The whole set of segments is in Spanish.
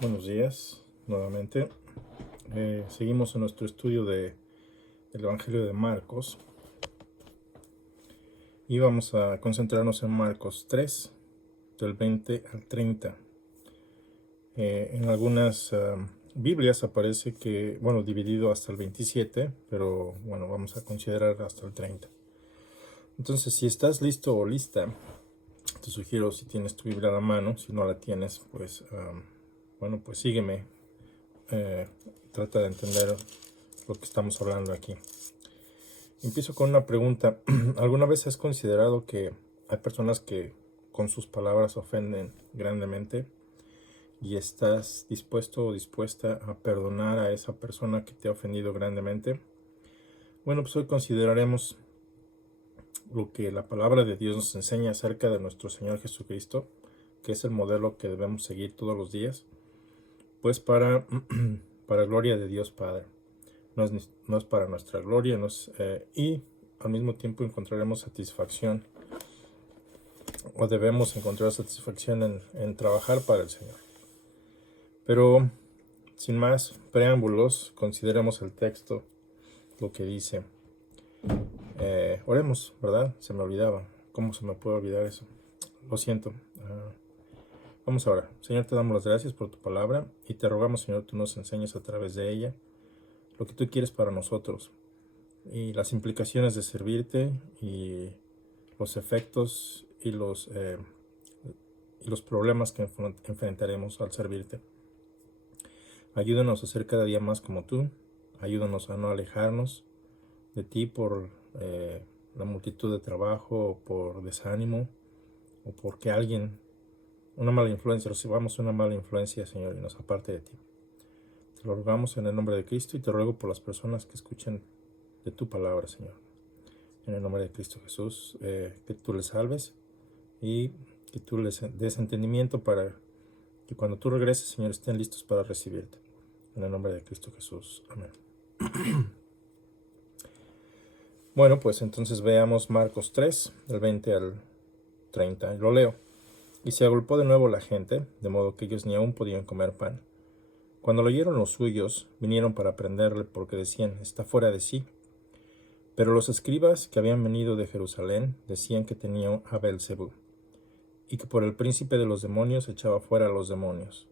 Buenos días, nuevamente. Seguimos en nuestro estudio del Evangelio de Marcos y vamos a concentrarnos en Marcos 3, del 20 al 30. En algunas Biblias aparece que, dividido hasta el 27, pero vamos a considerar hasta el 30. Entonces, si estás listo o lista, te sugiero, si tienes tu Biblia a la mano, si no la tienes, pues sígueme. Trata de entender lo que estamos hablando aquí. Empiezo con una pregunta. ¿Alguna vez has considerado que hay personas que con sus palabras ofenden grandemente y estás dispuesto o dispuesta a perdonar a esa persona que te ha ofendido grandemente? Bueno, pues hoy consideraremos lo que la palabra de Dios nos enseña acerca de nuestro Señor Jesucristo, que es el modelo que debemos seguir todos los días, pues para gloria de Dios Padre. No es para nuestra gloria, y al mismo tiempo encontraremos satisfacción, o debemos encontrar satisfacción en trabajar para el Señor. Pero sin más preámbulos, consideremos el texto, lo que dice. Oremos, ¿verdad? Se me olvidaba. ¿Cómo se me puede olvidar eso? Lo siento. Vamos ahora. Señor, te damos las gracias por tu palabra y te rogamos, Señor, tú nos enseñes a través de ella lo que tú quieres para nosotros y las implicaciones de servirte y los efectos y los problemas que enfrentaremos al servirte. Ayúdanos a ser cada día más como tú. Ayúdanos a no alejarnos de ti por la multitud de trabajo, o por desánimo, o porque una mala influencia, recibamos una mala influencia, Señor, y nos aparte de ti. Te lo rogamos en el nombre de Cristo y te ruego por las personas que escuchen de tu palabra, Señor. En el nombre de Cristo Jesús, que tú les salves y que tú les des entendimiento para que cuando tú regreses, Señor, estén listos para recibirte. En el nombre de Cristo Jesús. Amén. Bueno, pues entonces veamos Marcos 3, del 20 al 30. Lo leo. Y se agolpó de nuevo la gente, de modo que ellos ni aún podían comer pan. Cuando lo oyeron los suyos, vinieron para prenderle, porque decían, está fuera de sí. Pero los escribas que habían venido de Jerusalén decían que tenía a Beelzebú, y que por el príncipe de los demonios echaba fuera a los demonios.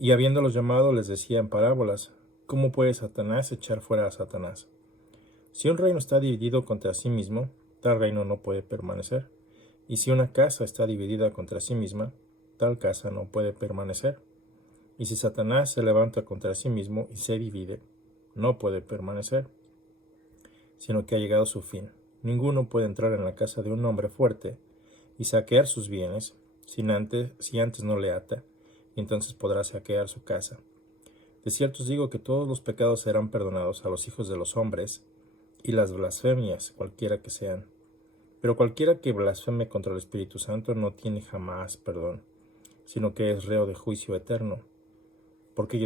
Y habiéndolos llamado, les decía en parábolas, ¿cómo puede Satanás echar fuera a Satanás? Si un reino está dividido contra sí mismo, tal reino no puede permanecer. Y si una casa está dividida contra sí misma, tal casa no puede permanecer. Y si Satanás se levanta contra sí mismo y se divide, no puede permanecer, sino que ha llegado su fin. Ninguno puede entrar en la casa de un hombre fuerte y saquear sus bienes, si antes no le ata, y entonces podrá saquear su casa. De cierto os digo que todos los pecados serán perdonados a los hijos de los hombres, y las blasfemias, cualquiera que sean. Pero cualquiera que blasfeme contra el Espíritu Santo no tiene jamás perdón, sino que es reo de juicio eterno, porque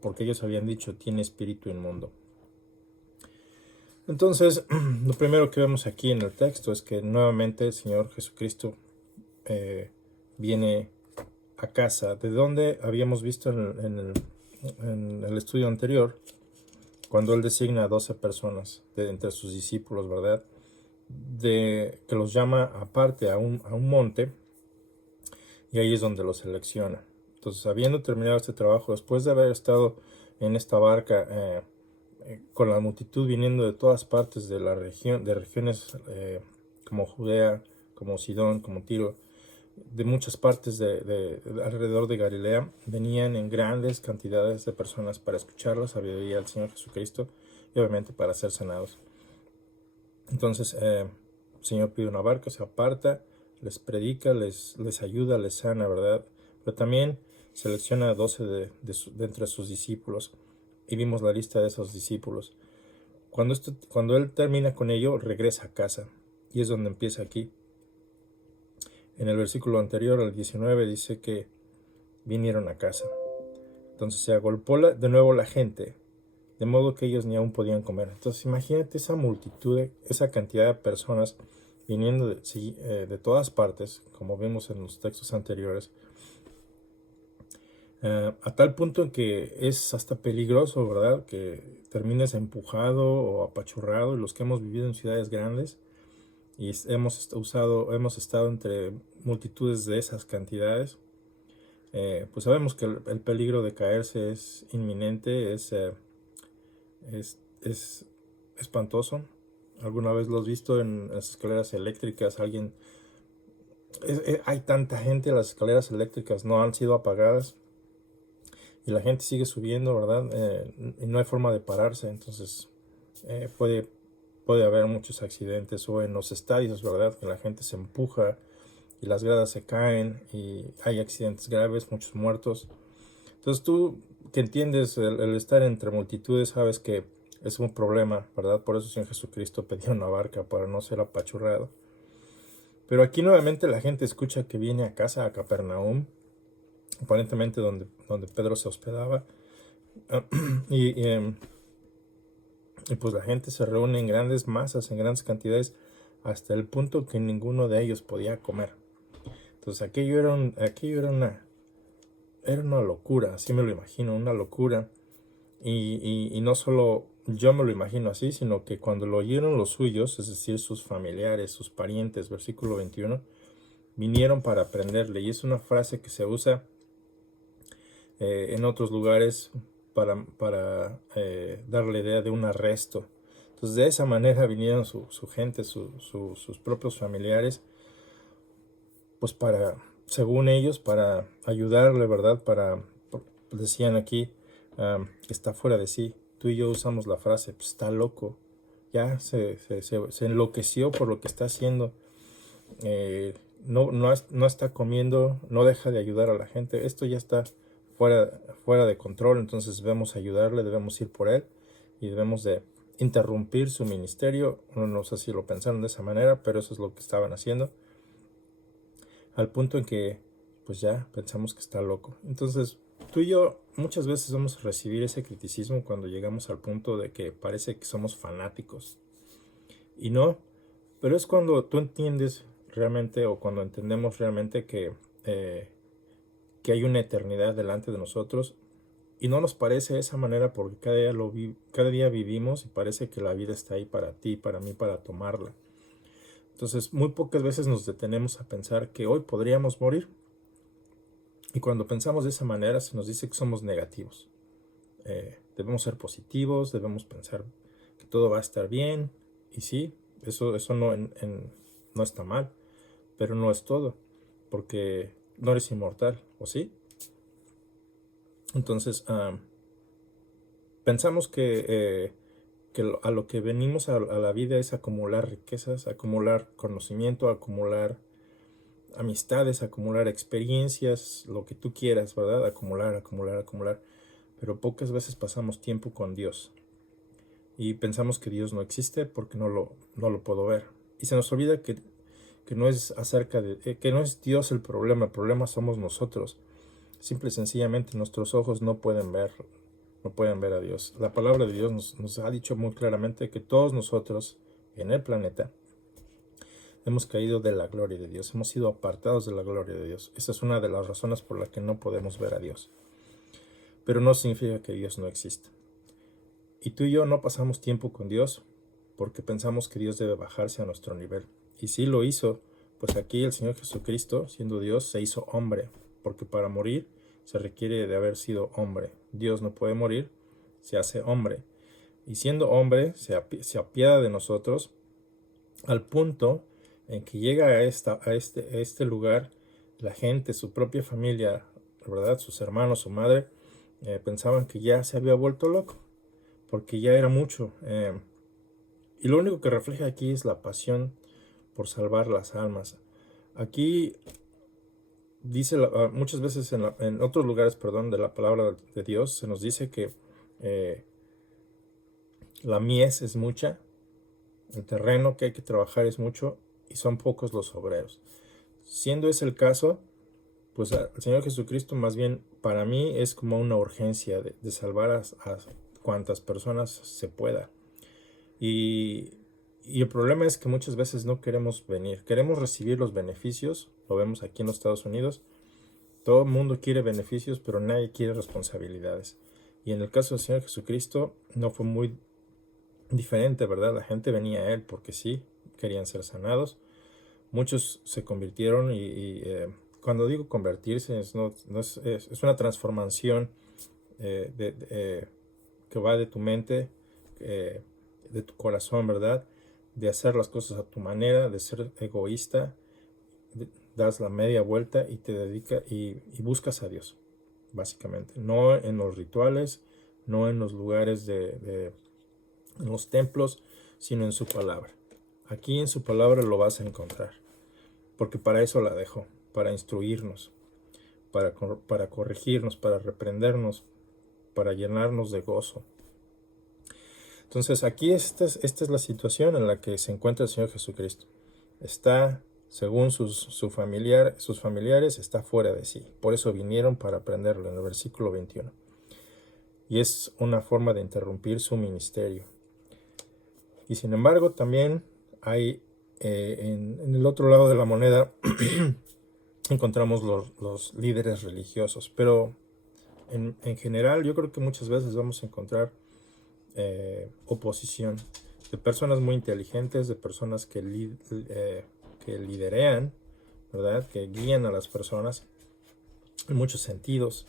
porque ellos habían dicho, tiene espíritu inmundo. Entonces, lo primero que vemos aquí en el texto es que nuevamente el Señor Jesucristo viene a casa, de donde habíamos visto en el estudio anterior, cuando Él designa a 12 personas de entre sus discípulos, ¿verdad? Que los llama aparte a un monte, y ahí es donde los selecciona. Entonces, habiendo terminado este trabajo, después de haber estado en esta barca con la multitud viniendo de todas partes de la región, de regiones como Judea, como Sidón, como Tiro, de muchas partes de alrededor de Galilea, venían en grandes cantidades de personas para escuchar la sabiduría del Señor Jesucristo y obviamente para ser sanados. Entonces el Señor pide una barca, se aparta, les predica, les ayuda, les sana, ¿verdad? Pero también selecciona a 12 de entre sus discípulos, y vimos la lista de esos discípulos. Cuando Él termina con ello, regresa a casa, y es donde empieza aquí. En el versículo anterior, el 19, dice que vinieron a casa. Entonces se agolpó de nuevo la gente, de modo que ellos ni aún podían comer. Entonces imagínate esa multitud, esa cantidad de personas viniendo de todas partes, como vimos en los textos anteriores, A tal punto en que es hasta peligroso, ¿verdad? Que termines empujado o apachurrado. Los que hemos vivido en ciudades grandes y hemos estado entre multitudes de esas cantidades, pues sabemos que el peligro de caerse es inminente, es espantoso. ¿Alguna vez lo has visto en las escaleras eléctricas? Hay tanta gente, las escaleras eléctricas no han sido apagadas y la gente sigue subiendo, ¿verdad? Y no hay forma de pararse, entonces eh, puede, puede haber muchos accidentes, o en los estadios, ¿verdad? Que la gente se empuja y las gradas se caen y hay accidentes graves, muchos muertos. Entonces tú que entiendes el estar entre multitudes, sabes que es un problema, ¿verdad? Por eso el Señor Jesucristo pidió una barca para no ser apachurrado. Pero aquí nuevamente la gente escucha que viene a casa, a Capernaum, aparentemente donde Pedro se hospedaba, y, y, y pues la gente se reúne en grandes masas, en grandes cantidades, hasta el punto que ninguno de ellos podía comer. Entonces era una locura, así me lo imagino, una locura. Y no solo yo me lo imagino así, sino que cuando lo oyeron los suyos, es decir, sus familiares, sus parientes, versículo 21, vinieron para prenderle. Y es una frase que se usa en otros lugares para dar la idea de un arresto. Entonces de esa manera vinieron su gente, sus propios familiares, pues según ellos, para ayudarle, ¿verdad? Decían aquí, está fuera de sí. Tú y yo usamos la frase, pues está loco. Ya se enloqueció por lo que está haciendo. No está comiendo, no deja de ayudar a la gente. Esto ya está fuera de control, entonces debemos ayudarle, debemos ir por él y debemos de interrumpir su ministerio. No sé si lo pensaron de esa manera, pero eso es lo que estaban haciendo. Al punto en que pues ya pensamos que está loco. Entonces tú y yo muchas veces vamos a recibir ese criticismo cuando llegamos al punto de que parece que somos fanáticos. Y no, pero es cuando tú entiendes realmente, o cuando entendemos realmente que hay una eternidad delante de nosotros y no nos parece de esa manera porque cada día vivimos y parece que la vida está ahí para ti, para mí, para tomarla. Entonces muy pocas veces nos detenemos a pensar que hoy podríamos morir. Y cuando pensamos de esa manera se nos dice que somos negativos. Debemos ser positivos, debemos pensar que todo va a estar bien. Y sí, eso no está mal, pero no es todo, porque no eres inmortal, ¿o sí? Entonces, pensamos que a lo que venimos a la vida es acumular riquezas, acumular conocimiento, acumular amistades, acumular experiencias, lo que tú quieras, ¿verdad? Acumular. Pero pocas veces pasamos tiempo con Dios y pensamos que Dios no existe porque no lo puedo ver. Y se nos olvida que no es que no es Dios el problema somos nosotros. Simple y sencillamente nuestros ojos no pueden ver a Dios. La palabra de Dios nos ha dicho muy claramente que todos nosotros en el planeta hemos caído de la gloria de Dios, hemos sido apartados de la gloria de Dios. Esa es una de las razones por las que no podemos ver a Dios. Pero no significa que Dios no exista. Y tú y yo no pasamos tiempo con Dios porque pensamos que Dios debe bajarse a nuestro nivel. Y sí lo hizo, pues aquí el Señor Jesucristo, siendo Dios, se hizo hombre, porque para morir se requiere de haber sido hombre. Dios no puede morir, se hace hombre. Y siendo hombre, se apiada de nosotros al punto en que llega a este lugar, la gente, su propia familia, ¿verdad? Sus hermanos, su madre, pensaban que ya se había vuelto loco, porque ya era mucho. Y lo único que refleja aquí es la pasión por salvar las almas. Aquí dice muchas veces en otros lugares, perdón, de la palabra de Dios, se nos dice que la mies es mucha, el terreno que hay que trabajar es mucho y son pocos los obreros. Siendo ese el caso, pues el Señor Jesucristo más bien para mí es como una urgencia de salvar a cuantas personas se pueda. Y el problema es que muchas veces no queremos venir. Queremos recibir los beneficios, lo vemos aquí en los Estados Unidos, Todo el mundo quiere beneficios, pero nadie quiere responsabilidades. Y en el caso del Señor Jesucristo no fue muy diferente, ¿verdad? La gente venía a Él porque sí, querían ser sanados. Muchos se convirtieron cuando digo convertirse es una transformación que va de tu mente, de tu corazón, ¿verdad? De hacer las cosas a tu manera, de ser egoísta, das la media vuelta y te dedicas y buscas a Dios, básicamente. No en los rituales, no en los lugares en los templos, sino en su palabra. Aquí en su palabra lo vas a encontrar, porque para eso la dejó, para instruirnos, para corregirnos, para reprendernos, para llenarnos de gozo. Entonces aquí esta es la situación en la que se encuentra el Señor Jesucristo. Está, según sus familiares, está fuera de sí. Por eso vinieron para aprenderlo en el versículo 21. Y es una forma de interrumpir su ministerio. Y sin embargo también hay en el otro lado de la moneda encontramos los líderes religiosos. Pero en general yo creo que muchas veces vamos a encontrar oposición de personas muy inteligentes, de personas que liderean, ¿verdad? Que guían a las personas en muchos sentidos.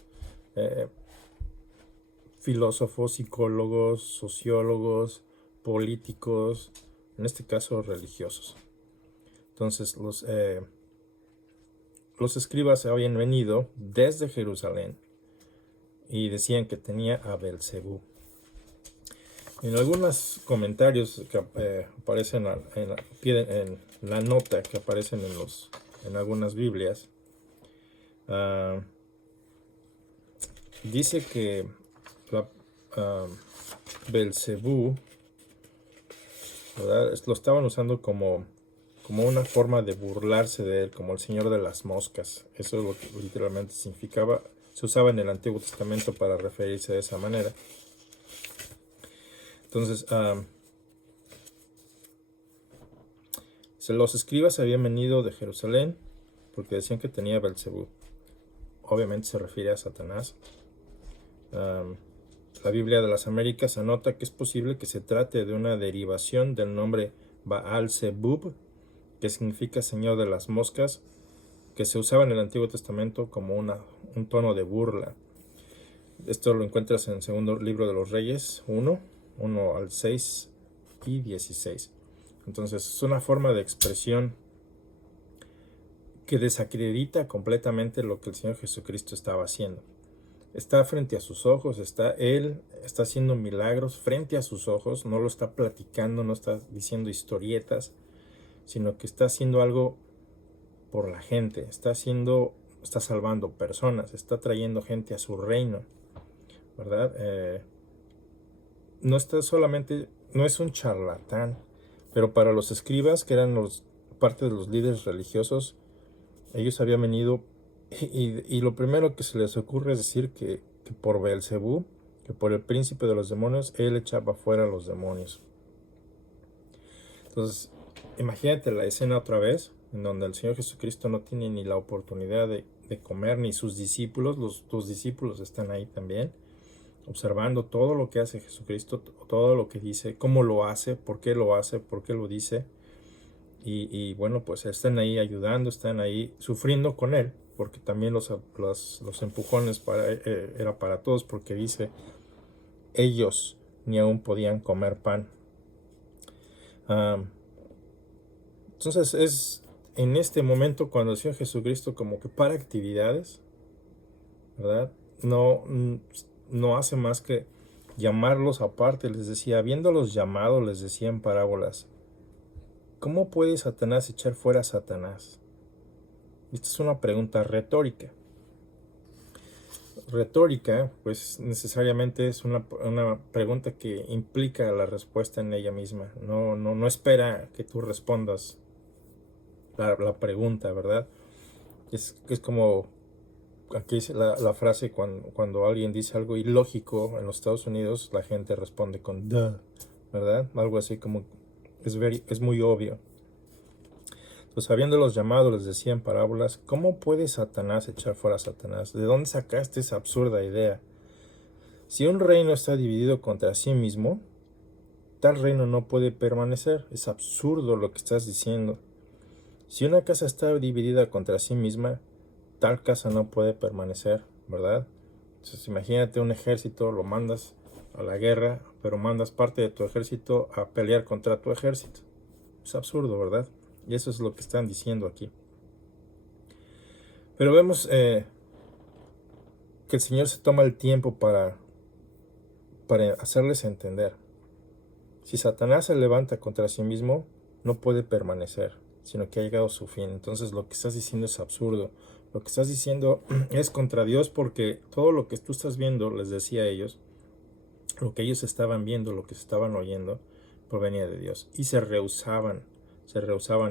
Filósofos, psicólogos, sociólogos, políticos, en este caso religiosos. Entonces los escribas habían venido desde Jerusalén y decían que tenía a Belcebú. En algunos comentarios que aparecen en la nota que aparecen en algunas Biblias, dice que Belcebú, ¿verdad? Lo estaban usando como una forma de burlarse de él, como el señor de las moscas. Eso es lo que literalmente significaba. Se usaba en el Antiguo Testamento para referirse de esa manera. Entonces, los escribas habían venido de Jerusalén porque decían que tenía Belcebú. Obviamente se refiere a Satanás. La Biblia de las Américas anota que es posible que se trate de una derivación del nombre Baal-Zebub, que significa señor de las moscas, que se usaba en el Antiguo Testamento como un tono de burla. Esto lo encuentras en el segundo libro de los Reyes 1 al 6 y 16. Entonces es una forma de expresión que desacredita completamente lo que el Señor Jesucristo estaba haciendo. Está frente a sus ojos, Él está haciendo milagros frente a sus ojos, no lo está platicando, no está diciendo historietas, sino que está haciendo algo por la gente, está salvando personas, está trayendo gente a su reino, ¿verdad? No es un charlatán, pero para los escribas, que eran parte de los líderes religiosos, ellos habían venido y lo primero que se les ocurre es decir que por Belcebú, que por el príncipe de los demonios, él echaba fuera a los demonios. Entonces, imagínate la escena otra vez, en donde el Señor Jesucristo no tiene ni la oportunidad de comer, ni sus discípulos, tus discípulos están ahí también, observando todo lo que hace Jesucristo, todo lo que dice, cómo lo hace, por qué lo dice. Y bueno, pues están ahí ayudando, están ahí sufriendo con él, porque también los empujones era para todos, porque dice, ellos ni aún podían comer pan. Entonces es en este momento cuando el Señor Jesucristo como que para actividades, ¿verdad? No hace más que llamarlos aparte. Les decía, habiéndolos llamado, les decía en parábolas, ¿cómo puede Satanás echar fuera a Satanás? Esta es una pregunta retórica. Retórica, pues necesariamente es una pregunta que implica la respuesta en ella misma. No espera que tú respondas la pregunta, ¿verdad? Es como aquí dice la frase cuando alguien dice algo ilógico en los Estados Unidos, la gente responde con duh, ¿verdad? Algo así como es muy obvio. Pues habiéndolos llamado, les decía en parábolas, ¿cómo puede Satanás echar fuera a Satanás? ¿De dónde sacaste esa absurda idea? Si un reino está dividido contra sí mismo, tal reino no puede permanecer. Es absurdo lo que estás diciendo. Si una casa está dividida contra sí misma, tal casa no puede permanecer, ¿verdad? Entonces imagínate un ejército, lo mandas a la guerra, pero mandas parte de tu ejército a pelear contra tu ejército. Es absurdo, ¿verdad? Y eso es lo que están diciendo aquí. Pero vemos que el Señor se toma el tiempo para hacerles entender. Si Satanás se levanta contra sí mismo, no puede permanecer, sino que ha llegado a su fin. Entonces lo que estás diciendo es absurdo. Lo que estás diciendo es contra Dios, porque todo lo que tú estás viendo, les decía a ellos, lo que ellos estaban viendo, lo que estaban oyendo, provenía de Dios. Y se rehusaban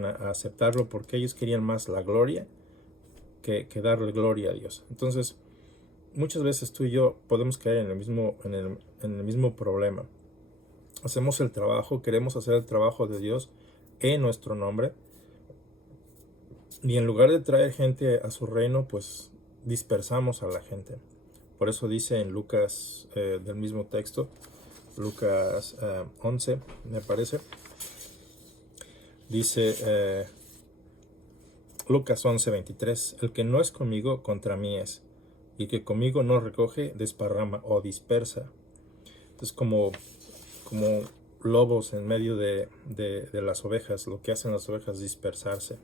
a aceptarlo, porque ellos querían más la gloria que darle gloria a Dios. Entonces, muchas veces tú y yo podemos caer en el mismo problema. Hacemos el trabajo, queremos hacer el trabajo de Dios en nuestro nombre, y en lugar de traer gente a su reino, pues dispersamos a la gente. Por eso dice en Lucas, del mismo texto, Lucas 11, me parece, dice Lucas 11:23, el que no es conmigo, contra mí es, y el que conmigo no recoge, desparrama o dispersa. Entonces, como lobos en medio de las ovejas, lo que hacen las ovejas es dispersarse.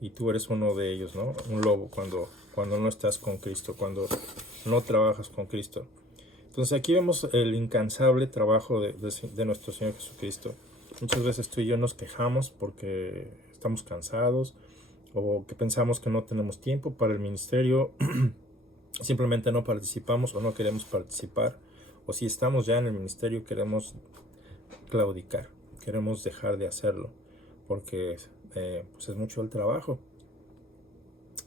Y tú eres uno de ellos, ¿no? Un lobo cuando no estás con Cristo, cuando no trabajas con Cristo. Entonces aquí vemos el incansable trabajo de nuestro Señor Jesucristo. Muchas veces tú y yo nos quejamos porque estamos cansados, o que pensamos que no tenemos tiempo para el ministerio, simplemente no participamos o no queremos participar, o si estamos ya en el ministerio queremos claudicar, queremos dejar de hacerlo, porque pues es mucho el trabajo.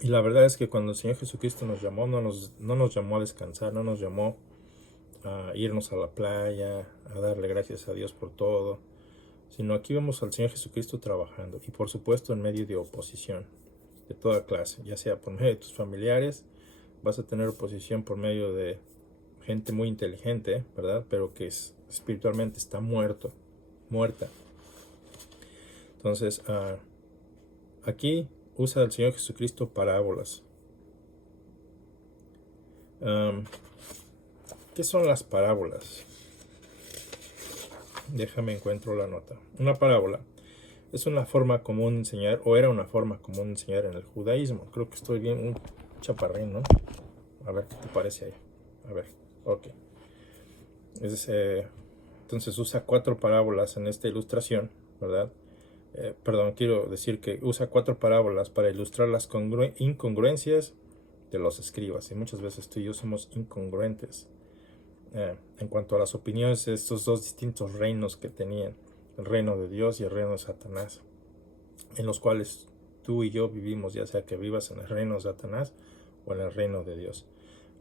Y la verdad es que cuando el Señor Jesucristo nos llamó, no nos llamó a descansar, no nos llamó a irnos a la playa, a darle gracias a Dios por todo, sino aquí vemos al Señor Jesucristo trabajando, y por supuesto en medio de oposición de toda clase, ya sea por medio de tus familiares, vas a tener oposición por medio de gente muy inteligente, ¿verdad? Pero que espiritualmente está muerta. Entonces, aquí usa el Señor Jesucristo parábolas. ¿Qué son las parábolas? Déjame encuentro la nota. Una parábola es una forma común de enseñar, o era una forma común de enseñar en el judaísmo. Creo que estoy bien, un chaparrín, ¿no? A ver, ¿qué te parece ahí? A ver, ok. Entonces usa 4 parábolas en esta ilustración, ¿verdad? Perdón, quiero decir que usa 4 parábolas para ilustrar las incongruencias de los escribas. Y muchas veces tú y yo somos incongruentes en cuanto a las opiniones de estos dos distintos reinos que tenían, el reino de Dios y el reino de Satanás, en los cuales tú y yo vivimos, ya sea que vivas en el reino de Satanás o en el reino de Dios,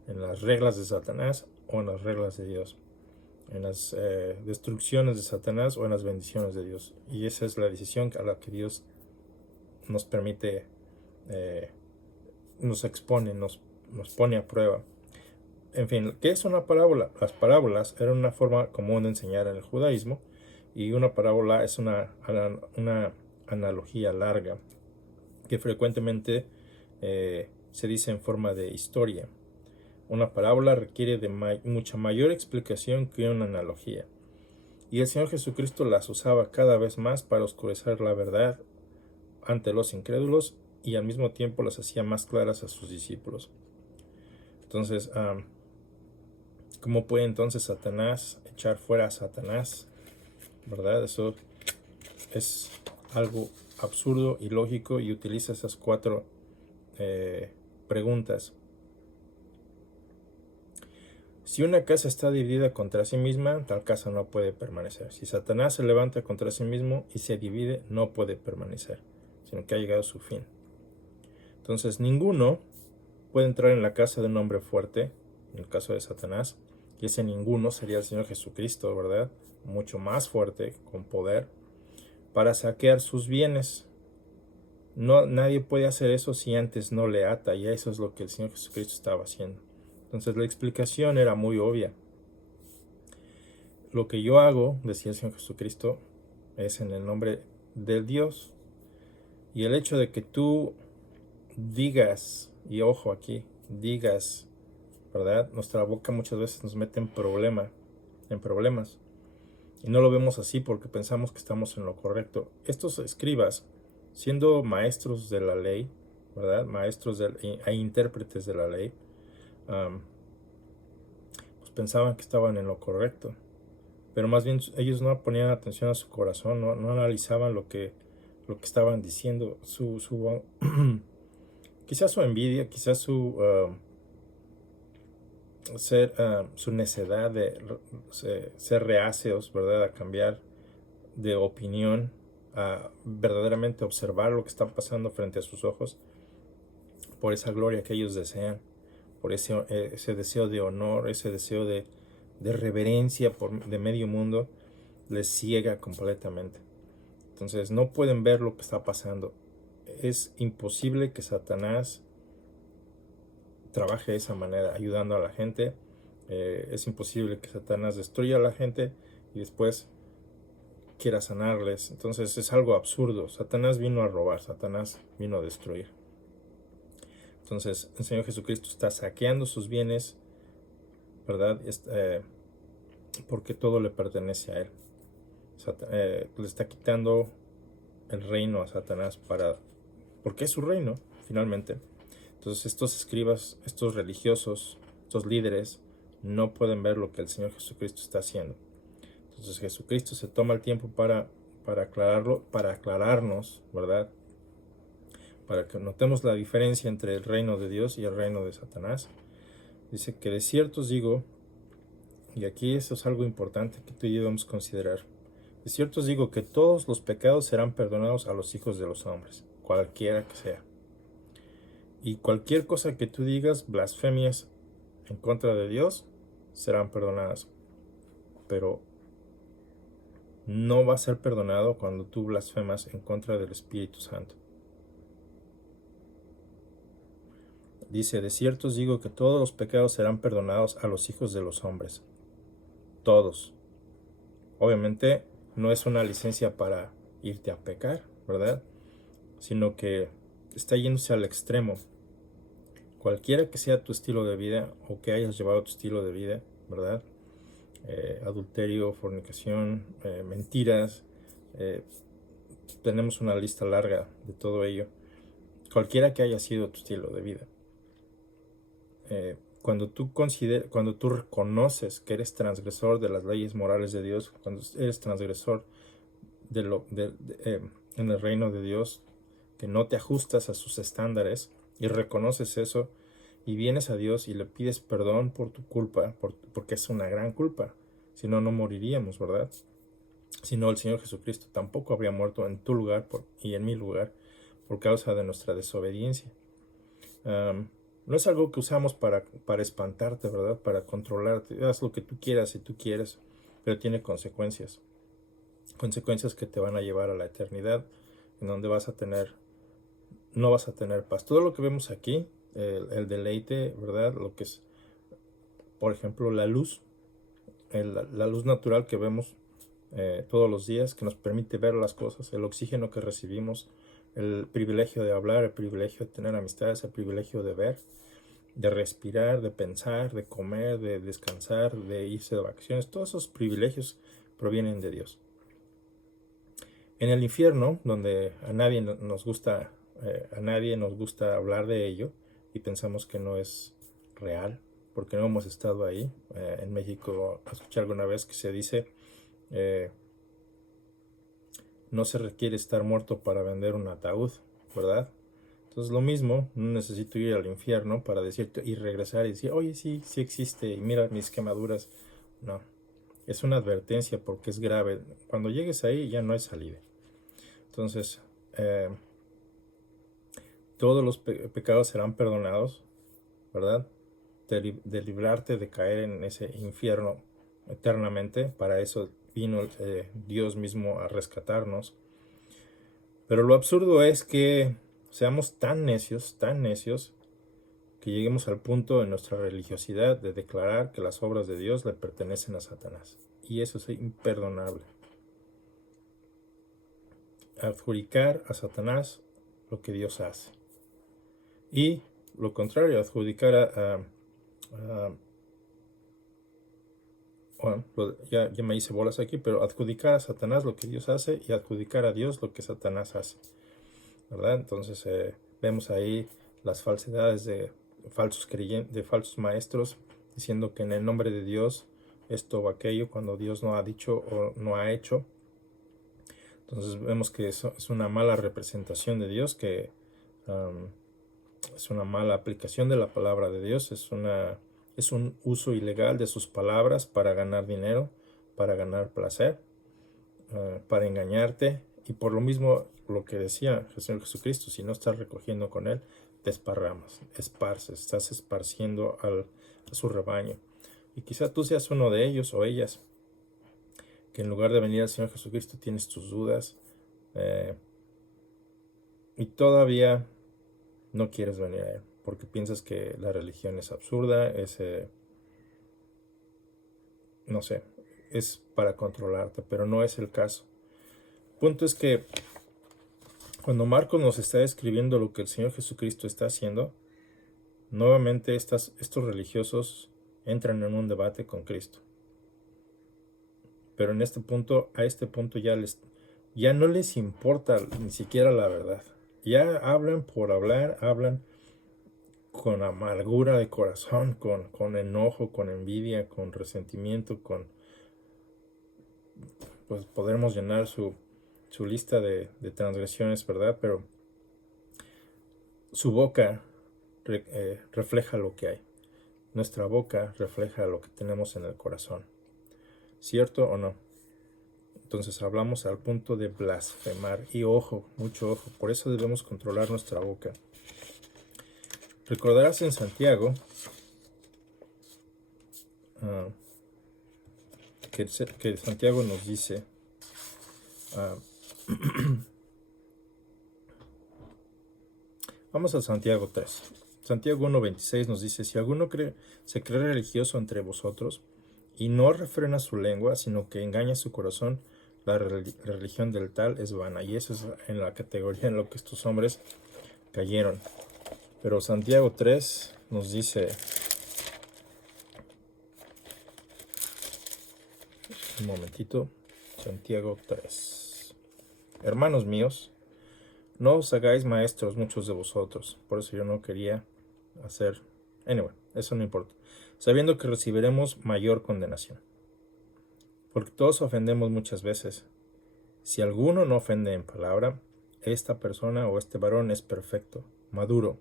en las reglas de Satanás o en las reglas de Dios, en las destrucciones de Satanás o en las bendiciones de Dios. Y esa es la decisión a la que Dios nos permite, nos expone, nos pone a prueba. En fin, ¿qué es una parábola? Las parábolas eran una forma común de enseñar en el judaísmo, y una parábola es una analogía larga que frecuentemente se dice en forma de historia. Una parábola requiere de mucha mayor explicación que una analogía, y el Señor Jesucristo las usaba cada vez más para oscurecer la verdad ante los incrédulos, y al mismo tiempo las hacía más claras a sus discípulos. Entonces, ¿cómo puede entonces Satanás echar fuera a Satanás? ¿Verdad? Eso es algo absurdo y lógico, y utiliza esas 4 preguntas. Si una casa está dividida contra sí misma, tal casa no puede permanecer. Si Satanás se levanta contra sí mismo y se divide, no puede permanecer, sino que ha llegado a su fin. Entonces, ninguno puede entrar en la casa de un hombre fuerte, en el caso de Satanás, y ese ninguno sería el Señor Jesucristo, ¿verdad? Mucho más fuerte, con poder, para saquear sus bienes. No, nadie puede hacer eso si antes no le ata, y eso es lo que el Señor Jesucristo estaba haciendo. Entonces la explicación era muy obvia. Lo que yo hago, decía el Señor Jesucristo, es en el nombre del Dios. Y el hecho de que tú digas, y ojo aquí, digas, ¿verdad? Nuestra boca muchas veces nos mete en problemas. Y no lo vemos así porque pensamos que estamos en lo correcto. Estos escribas, siendo maestros de la ley, ¿verdad? Maestros e intérpretes de la ley, pues pensaban que estaban en lo correcto. Pero más bien ellos no ponían atención a su corazón, no analizaban lo que estaban diciendo, quizás su envidia, quizás su necedad de ser reacios, ¿verdad? A cambiar de opinión, a verdaderamente observar lo que está pasando frente a sus ojos, por esa gloria que ellos desean, por ese deseo de honor, ese deseo de reverencia de medio mundo, les ciega completamente. Entonces no pueden ver lo que está pasando. Es imposible que Satanás trabaje de esa manera, ayudando a la gente. Es imposible que Satanás destruya a la gente y después quiera sanarles. Entonces es algo absurdo. Satanás vino a robar, Satanás vino a destruir. Entonces el Señor Jesucristo está saqueando sus bienes, ¿verdad? Porque todo le pertenece a Él. Le está quitando el reino a Satanás porque es su reino, finalmente. Entonces estos escribas, estos religiosos, estos líderes, no pueden ver lo que el Señor Jesucristo está haciendo. Entonces Jesucristo se toma el tiempo para aclararlo, para aclararnos, ¿verdad? Para que notemos la diferencia entre el reino de Dios y el reino de Satanás. Dice que de cierto os digo, y aquí eso es algo importante que tú y yo debemos considerar. De cierto os digo que todos los pecados serán perdonados a los hijos de los hombres, cualquiera que sea. Y cualquier cosa que tú digas, blasfemias en contra de Dios, serán perdonadas. Pero no va a ser perdonado cuando tú blasfemas en contra del Espíritu Santo. Dice, de cierto os digo que todos los pecados serán perdonados a los hijos de los hombres. Todos. Obviamente no es una licencia para irte a pecar, ¿verdad? Sino que está yéndose al extremo. Cualquiera que sea tu estilo de vida o que hayas llevado tu estilo de vida, ¿verdad? Adulterio, fornicación, mentiras. Tenemos una lista larga de todo ello. Cualquiera que haya sido tu estilo de vida. Cuando tú reconoces que eres transgresor de las leyes morales de Dios, cuando eres transgresor en el reino de Dios, que no te ajustas a sus estándares y reconoces eso y vienes a Dios y le pides perdón por tu culpa, porque es una gran culpa, si no, no moriríamos, ¿verdad? Si no, el Señor Jesucristo tampoco habría muerto en tu lugar y en mi lugar por causa de nuestra desobediencia. No es algo que usamos para espantarte, ¿verdad? Para controlarte. Haz lo que tú quieras si tú quieres, pero tiene consecuencias. Consecuencias que te van a llevar a la eternidad, en donde no vas a tener paz. Todo lo que vemos aquí, el deleite, ¿verdad? Lo que es, por ejemplo, la luz, la luz natural que vemos todos los días, que nos permite ver las cosas, el oxígeno que recibimos, el privilegio de hablar, el privilegio de tener amistades, el privilegio de ver, de respirar, de pensar, de comer, de descansar, de irse de vacaciones. Todos esos privilegios provienen de Dios. En el infierno, donde a nadie nos gusta hablar de ello y pensamos que no es real, porque no hemos estado ahí. En México escuché alguna vez que se dice no se requiere estar muerto para vender un ataúd, ¿verdad? Entonces lo mismo, no necesito ir al infierno para decirte y regresar y decir, oye, sí existe y mira mis quemaduras. No, es una advertencia porque es grave. Cuando llegues ahí ya no hay salida. Entonces, todos los pecados serán perdonados, ¿verdad? De librarte de caer en ese infierno eternamente. Para eso vino Dios mismo a rescatarnos. Pero lo absurdo es que seamos tan necios, que lleguemos al punto en nuestra religiosidad de declarar que las obras de Dios le pertenecen a Satanás. Y eso es imperdonable. Adjudicar a Satanás lo que Dios hace. Y lo contrario, adjudicar bueno, ya me hice bolas aquí, pero adjudicar a Satanás lo que Dios hace y adjudicar a Dios lo que Satanás hace, ¿verdad? Entonces vemos ahí las falsedades de falsos creyentes, de falsos maestros, diciendo que en el nombre de Dios esto o aquello, cuando Dios no ha dicho o no ha hecho. Entonces vemos que eso es una mala representación de Dios, que es una mala aplicación de la palabra de Dios, es un uso ilegal de sus palabras para ganar dinero, para ganar placer, para engañarte. Y por lo mismo, lo que decía el Señor Jesucristo, si no estás recogiendo con Él, te esparramas, esparces, estás esparciendo a su rebaño. Y quizá tú seas uno de ellos o ellas, que en lugar de venir al Señor Jesucristo tienes tus dudas y todavía no quieres venir a Él, porque piensas que la religión es absurda, no sé, es para controlarte, pero no es el caso. El punto es que cuando Marcos nos está describiendo lo que el Señor Jesucristo está haciendo, nuevamente estos religiosos entran en un debate con Cristo. Pero a este punto ya no les importa ni siquiera la verdad. Ya hablan por hablar, hablan con amargura de corazón, con enojo, con envidia, con resentimiento, pues podremos llenar su lista de transgresiones, ¿verdad? Pero su boca refleja lo que hay. Nuestra boca refleja lo que tenemos en el corazón. ¿Cierto o no? Entonces hablamos al punto de blasfemar. Y ojo, mucho ojo, por eso debemos controlar nuestra boca. Recordarás en Santiago que Santiago nos dice vamos a Santiago 3. Santiago 1:26 nos dice: si alguno se cree religioso entre vosotros y no refrena su lengua, sino que engaña su corazón, la religión del tal es vana. Y eso es en la categoría en lo que estos hombres cayeron. Pero Santiago 3 nos dice, un momentito, Santiago 3. Hermanos míos, no os hagáis maestros muchos de vosotros. Por eso yo no quería hacer... Anyway, eso no importa. Sabiendo que recibiremos mayor condenación. Porque todos ofendemos muchas veces. Si alguno no ofende en palabra, esta persona o este varón es perfecto, maduro,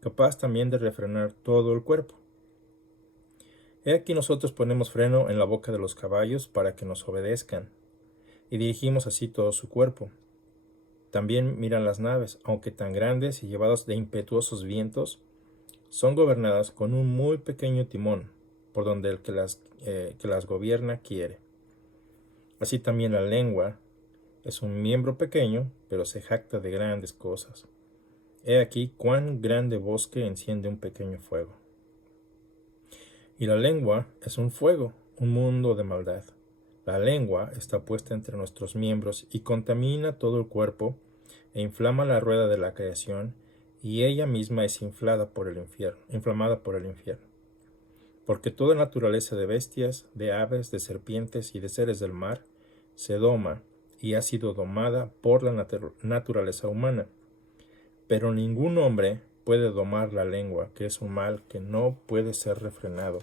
capaz también de refrenar todo el cuerpo. He aquí nosotros ponemos freno en la boca de los caballos para que nos obedezcan, y dirigimos así todo su cuerpo. También miran las naves, aunque tan grandes y llevadas de impetuosos vientos, son gobernadas con un muy pequeño timón, por donde el que las gobierna quiere. Así también la lengua es un miembro pequeño, pero se jacta de grandes cosas. He aquí cuán grande bosque enciende un pequeño fuego. Y la lengua es un fuego, un mundo de maldad. La lengua está puesta entre nuestros miembros y contamina todo el cuerpo e inflama la rueda de la creación, y ella misma es inflamada por el infierno. Porque toda naturaleza de bestias, de aves, de serpientes y de seres del mar se doma y ha sido domada por la naturaleza humana. Pero ningún hombre puede domar la lengua, que es un mal que no puede ser refrenado,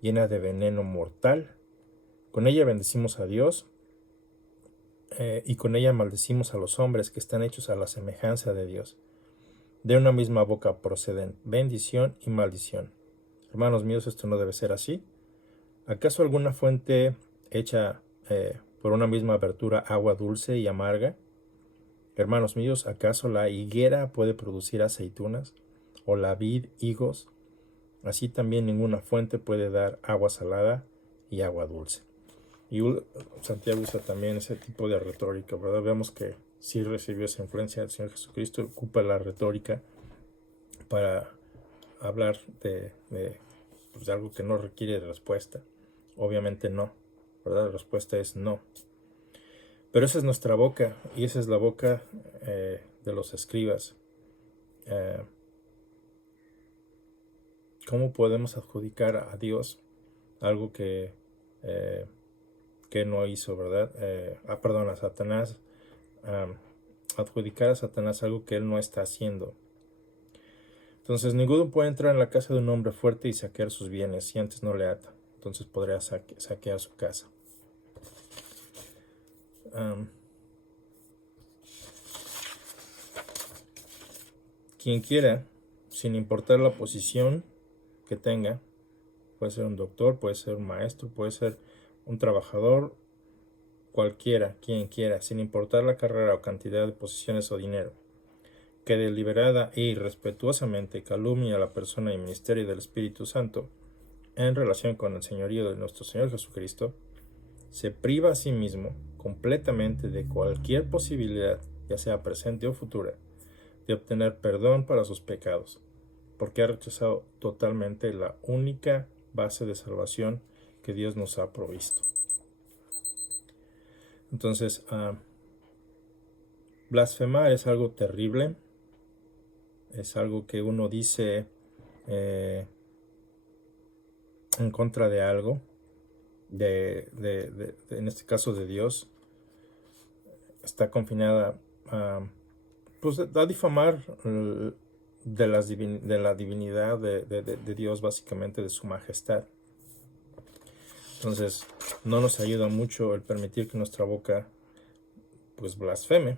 llena de veneno mortal. Con ella bendecimos a Dios y con ella maldecimos a los hombres que están hechos a la semejanza de Dios. De una misma boca proceden bendición y maldición. Hermanos míos, esto no debe ser así. ¿Acaso alguna fuente hecha por una misma abertura agua dulce y amarga? Hermanos míos, ¿acaso la higuera puede producir aceitunas, o la vid higos? Así también ninguna fuente puede dar agua salada y agua dulce. Y Santiago usa también ese tipo de retórica, ¿verdad? Vemos que sí recibió esa influencia del Señor Jesucristo, ocupa la retórica para hablar pues, de algo que no requiere respuesta. Obviamente no, ¿verdad? La respuesta es no. Pero esa es nuestra boca, y esa es la boca de los escribas. ¿Cómo podemos adjudicar a Dios algo que no hizo, verdad? Perdón, a Satanás. Adjudicar a Satanás algo que él no está haciendo. Entonces, ninguno puede entrar en la casa de un hombre fuerte y saquear sus bienes si antes no le ata. Entonces podría saquear su casa. Quien quiera, sin importar la posición que tenga, puede ser un doctor, puede ser un maestro, puede ser un trabajador, cualquiera, quien quiera, sin importar la carrera o cantidad de posiciones o dinero, que deliberada e irrespetuosamente calumnie a la persona y ministerio del Espíritu Santo en relación con el señorío de nuestro Señor Jesucristo, se priva a sí mismo completamente de cualquier posibilidad, ya sea presente o futura, de obtener perdón para sus pecados, porque ha rechazado totalmente la única base de salvación que Dios nos ha provisto. Entonces, blasfemar es algo terrible, es algo que uno dice en contra de algo, en este caso de Dios. Está confinada pues, a difamar de la divinidad de Dios, básicamente de su majestad. Entonces, no nos ayuda mucho el permitir que nuestra boca pues blasfeme.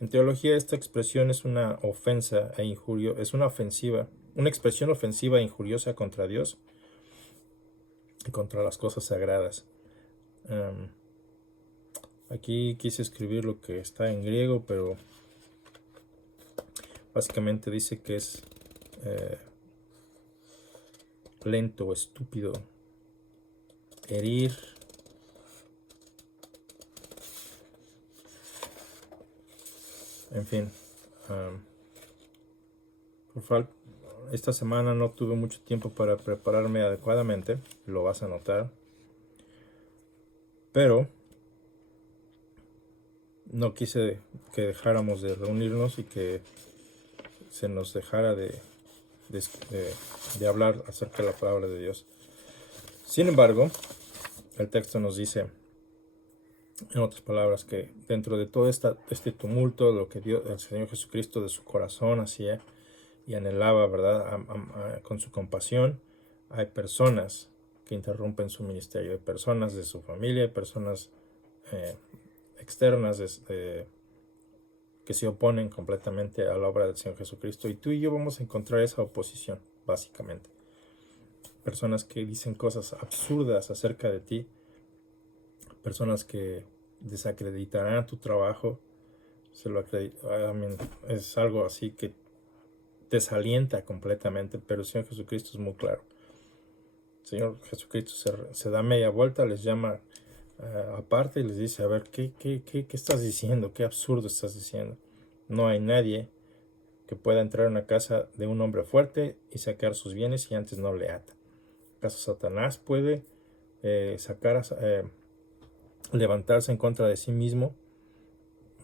En teología, esta expresión es una ofensa e injurio, es una expresión ofensiva e injuriosa contra Dios y contra las cosas sagradas. Aquí quise escribir lo que está en griego, pero básicamente dice que es lento, estúpido, herir, en fin. Esta semana no tuve mucho tiempo para prepararme adecuadamente, lo vas a notar, pero no quise que dejáramos de reunirnos y que se nos dejara de hablar acerca de la palabra de Dios. Sin embargo, el texto nos dice, en otras palabras, que dentro de todo este tumulto, lo que Dios, el Señor Jesucristo de su corazón hacía y anhelaba, ¿verdad? Con su compasión, hay personas que interrumpen su ministerio, hay personas de su familia, hay personas externas que se oponen completamente a la obra del Señor Jesucristo, y tú y yo vamos a encontrar esa oposición, básicamente. Personas que dicen cosas absurdas acerca de ti, personas que desacreditarán tu trabajo, es algo así que desalienta completamente, pero el Señor Jesucristo es muy claro. El Señor Jesucristo se da media vuelta, les llama aparte y les dice, a ver, ¿qué estás diciendo? ¿Qué absurdo estás diciendo? No hay nadie que pueda entrar a una casa de un hombre fuerte y sacar sus bienes y antes no le ata. ¿Acaso Satanás puede levantarse en contra de sí mismo?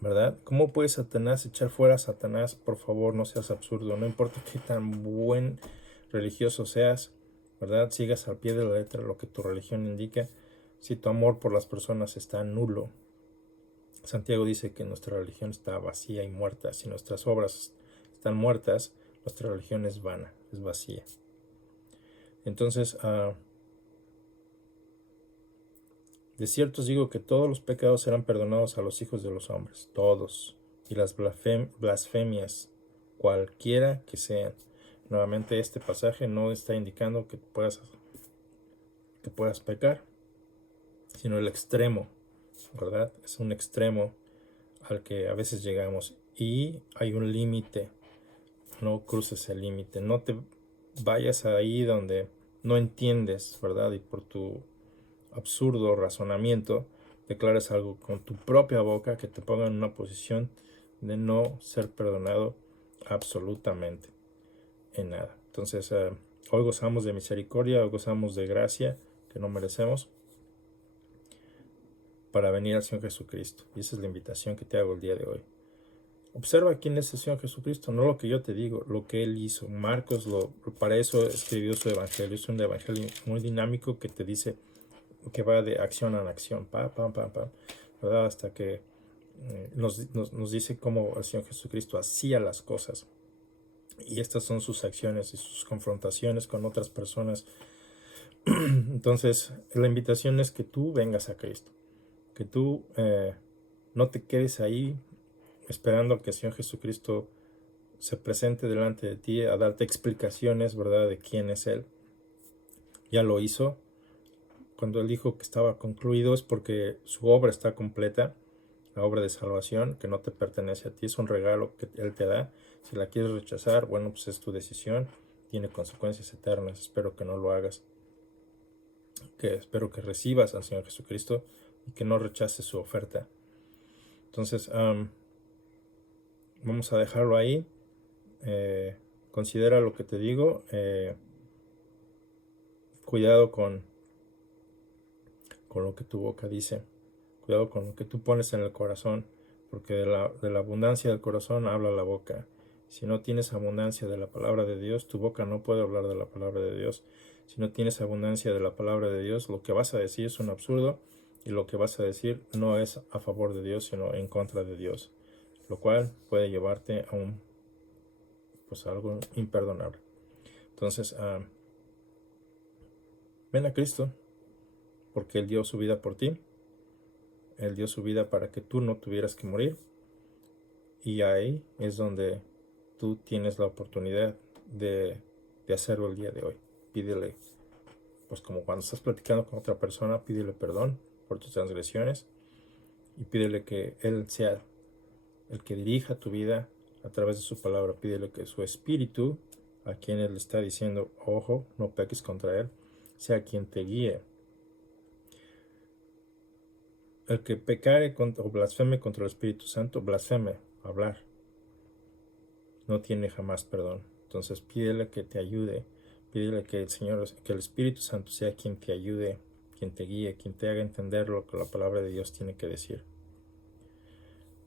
¿Verdad? ¿Cómo puede Satanás echar fuera a Satanás? Por favor, no seas absurdo. No importa qué tan buen religioso seas, ¿verdad? Sigas al pie de la letra lo que tu religión indica. Si tu amor por las personas está nulo, Santiago dice que nuestra religión está vacía y muerta. Si nuestras obras están muertas, nuestra religión es vana, es vacía. Entonces, de cierto os digo que todos los pecados serán perdonados a los hijos de los hombres, todos, y las blasfemias, cualquiera que sean. Nuevamente, este pasaje no está indicando que puedas pecar, sino el extremo, ¿verdad? Es un extremo al que a veces llegamos y hay un límite. No cruces el límite, no te vayas ahí donde no entiendes, ¿verdad? Y por tu absurdo razonamiento declares algo con tu propia boca que te ponga en una posición de no ser perdonado absolutamente en nada. Entonces, hoy gozamos de misericordia, hoy gozamos de gracia que no merecemos para venir al Señor Jesucristo. Y esa es la invitación que te hago el día de hoy. Observa quién es el Señor Jesucristo, no lo que yo te digo, lo que Él hizo. Marcos para eso escribió su evangelio. Es un evangelio muy dinámico que te dice que va de acción en acción, ¿verdad? Hasta que nos dice cómo el Señor Jesucristo hacía las cosas. Y estas son sus acciones y sus confrontaciones con otras personas. Entonces, la invitación es que tú vengas a Cristo, que tú no te quedes ahí esperando que el Señor Jesucristo se presente delante de ti a darte explicaciones, ¿verdad?, de quién es Él. Ya lo hizo. Cuando Él dijo que estaba concluido es porque su obra está completa, la obra de salvación, que no te pertenece a ti, es un regalo que Él te da. Si la quieres rechazar, bueno, pues es tu decisión, tiene consecuencias eternas. Espero que no lo hagas, espero que recibas al Señor Jesucristo y que no rechaces su oferta. Entonces, vamos a dejarlo ahí. Considera lo que te digo. Cuidado con lo que tu boca dice. Cuidado con lo que tú pones en el corazón, porque de la abundancia del corazón habla la boca. Si no tienes abundancia de la palabra de Dios, tu boca no puede hablar de la palabra de Dios. Si no tienes abundancia de la palabra de Dios, lo que vas a decir es un absurdo, y lo que vas a decir no es a favor de Dios, sino en contra de Dios, lo cual puede llevarte a algo imperdonable. Entonces, ven a Cristo, porque Él dio su vida por ti. Él dio su vida para que tú no tuvieras que morir. Y ahí es donde tú tienes la oportunidad de hacerlo el día de hoy. Pídele, pues como cuando estás platicando con otra persona, pídele perdón por tus transgresiones y pídele que Él sea el que dirija tu vida a través de su palabra. Pídele que su espíritu, a quien Él está diciendo, ojo, no peques contra Él, sea quien te guíe. El que pecare o blasfeme contra el Espíritu Santo, blasfeme, hablar, no tiene jamás perdón. Entonces pídele que te ayude, pídele que el Espíritu Santo sea quien te ayude, quien te guíe, quien te haga entender lo que la palabra de Dios tiene que decir.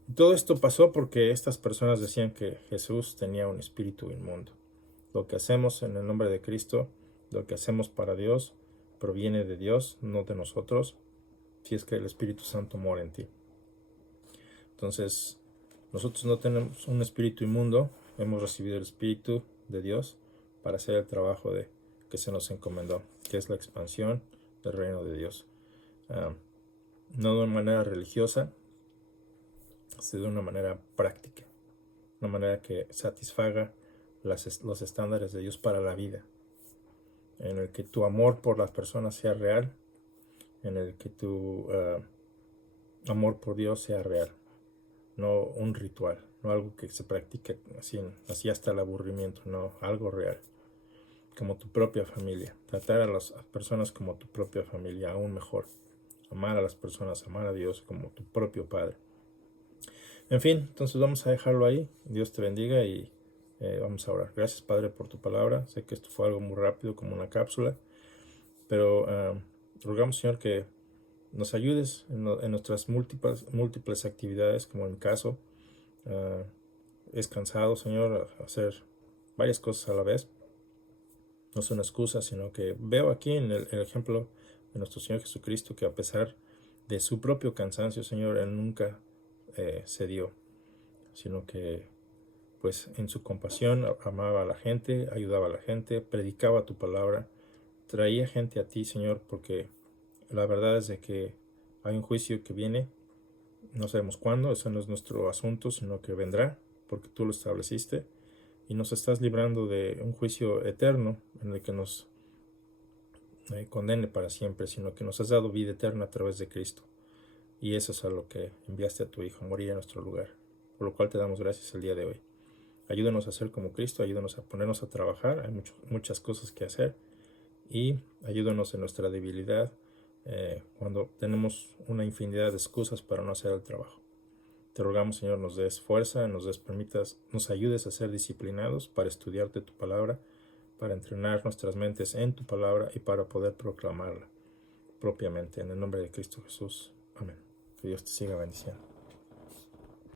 Y todo esto pasó porque estas personas decían que Jesús tenía un espíritu inmundo. Lo que hacemos en el nombre de Cristo, lo que hacemos para Dios, proviene de Dios, no de nosotros, si es que el Espíritu Santo mora en ti. Entonces, nosotros no tenemos un espíritu inmundo, hemos recibido el Espíritu de Dios para hacer el trabajo que se nos encomendó, que es la expansión del reino de Dios. No de una manera religiosa, sino de una manera práctica, una manera que satisfaga los estándares de Dios para la vida, en el que tu amor por las personas sea real, en el que tu amor por Dios sea real, no un ritual, no algo que se practique así hasta el aburrimiento, no, algo real, como tu propia familia, tratar a las personas como tu propia familia, aún mejor, amar a las personas, amar a Dios como tu propio Padre. En fin, entonces vamos a dejarlo ahí, Dios te bendiga y vamos a orar. Gracias, Padre, por tu palabra. Sé que esto fue algo muy rápido, como una cápsula, pero rogamos, Señor, que nos ayudes en nuestras múltiples actividades, como en mi caso. Es cansado, Señor, hacer varias cosas a la vez. No es una excusa, sino que veo aquí en el ejemplo de nuestro Señor Jesucristo que a pesar de su propio cansancio, Señor, Él nunca cedió, sino que pues en su compasión amaba a la gente, ayudaba a la gente, predicaba tu palabra, traía gente a ti, Señor, porque la verdad es de que hay un juicio que viene, no sabemos cuándo, eso no es nuestro asunto, sino que vendrá, porque tú lo estableciste, y nos estás librando de un juicio eterno en el que nos condene para siempre, sino que nos has dado vida eterna a través de Cristo. Y eso es a lo que enviaste a tu Hijo, morir en nuestro lugar, por lo cual te damos gracias el día de hoy. Ayúdanos a ser como Cristo, ayúdanos a ponernos a trabajar, hay muchas cosas que hacer, y ayúdanos en nuestra debilidad cuando tenemos una infinidad de excusas para no hacer el trabajo. Te rogamos, Señor, nos des fuerza, nos ayudes a ser disciplinados para estudiarte tu palabra, para entrenar nuestras mentes en tu palabra y para poder proclamarla propiamente. En el nombre de Cristo Jesús. Amén. Que Dios te siga bendiciendo.